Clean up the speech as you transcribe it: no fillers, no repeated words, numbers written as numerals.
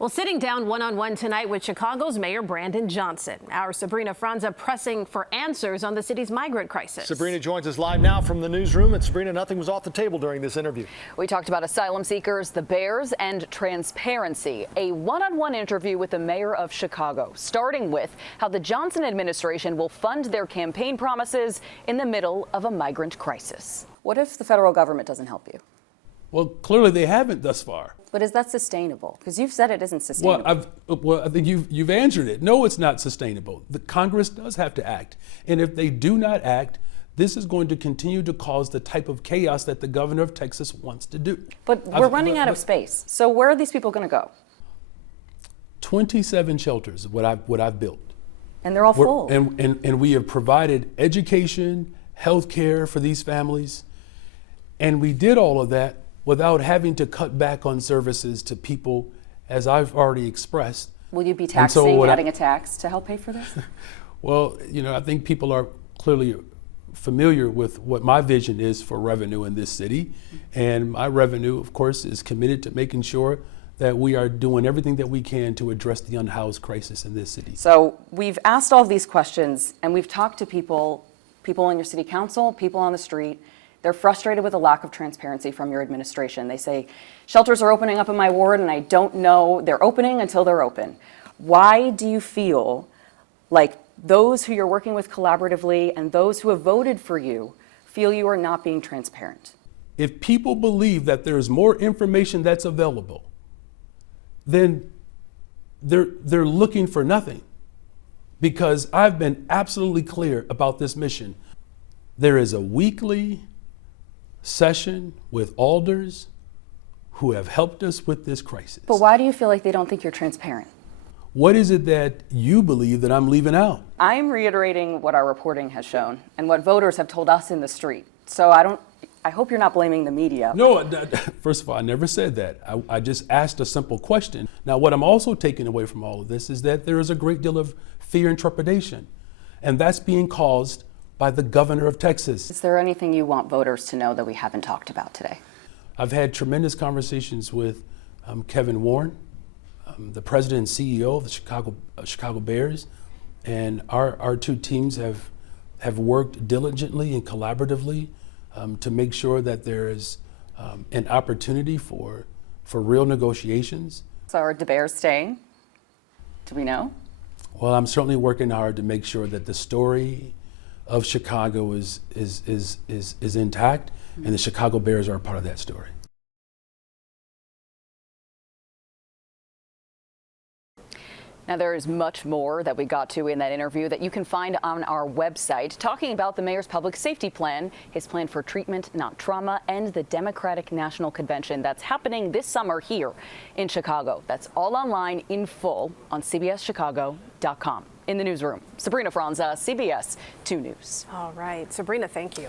Well, sitting down one-on-one tonight with Chicago's Mayor Brandon Johnson. Our Sabrina Franza pressing for answers on the city's migrant crisis. Sabrina joins us live now from the newsroom. And Sabrina, nothing was off the table during this interview. We talked about asylum seekers, the Bears, and transparency. A one-on-one interview with the mayor of Chicago, starting with how the Johnson administration will fund their campaign promises in the middle of a migrant crisis. What if the federal government doesn't help you? Well, clearly they haven't thus far. But is that sustainable? Because you've said it isn't sustainable. Well, I think you've answered it. No, it's not sustainable. The Congress does have to act. And if they do not act, this is going to continue to cause the type of chaos that the governor of Texas wants to do. But we're running out of space. So where are these people going to go? 27 shelters is what I've built. And they're all full. And we have provided education, health care for these families. And we did all of that without having to cut back on services to people, as I've already expressed. Will you be taxing, adding a tax to help pay for this? Well, I think people are clearly familiar with what my vision is for revenue in this city. And my revenue, of course, is committed to making sure that we are doing everything that we can to address the unhoused crisis in this city. So we've asked all of these questions, and we've talked to people on your city council, people on the street. They're frustrated with the lack of transparency from your administration. They say, shelters are opening up in my ward and I don't know they're opening until they're open. Why do you feel like those who you're working with collaboratively and those who have voted for you feel you are not being transparent? If people believe that there's more information that's available, then they're looking for nothing. Because I've been absolutely clear about this mission. There is a weekly session with alders who have helped us with this crisis. But why do you feel like they don't think you're transparent? What is it that you believe that I'm leaving out? I'm reiterating what our reporting has shown and what voters have told us in the street. So I hope you're not blaming the media. No, first of all, I never said that. I just asked a simple question. Now, what I'm also taking away from all of this is that there is a great deal of fear and trepidation, and that's being caused by the governor of Texas. Is there anything you want voters to know that we haven't talked about today? I've had tremendous conversations with Kevin Warren, the president and CEO of the Chicago Bears, and our two teams have worked diligently and collaboratively to make sure that there is an opportunity for real negotiations. So are the Bears staying? Do we know? Well, I'm certainly working hard to make sure that the story of Chicago is intact, and the Chicago Bears are a part of that story. Now, there is much more that we got to in that interview that you can find on our website, talking about the mayor's public safety plan, his plan for treatment, not trauma, and the Democratic National Convention that's happening this summer here in Chicago. That's all online in full on cbschicago.com. In the newsroom, Sabrina Franza, CBS 2 News. All right, Sabrina, thank you.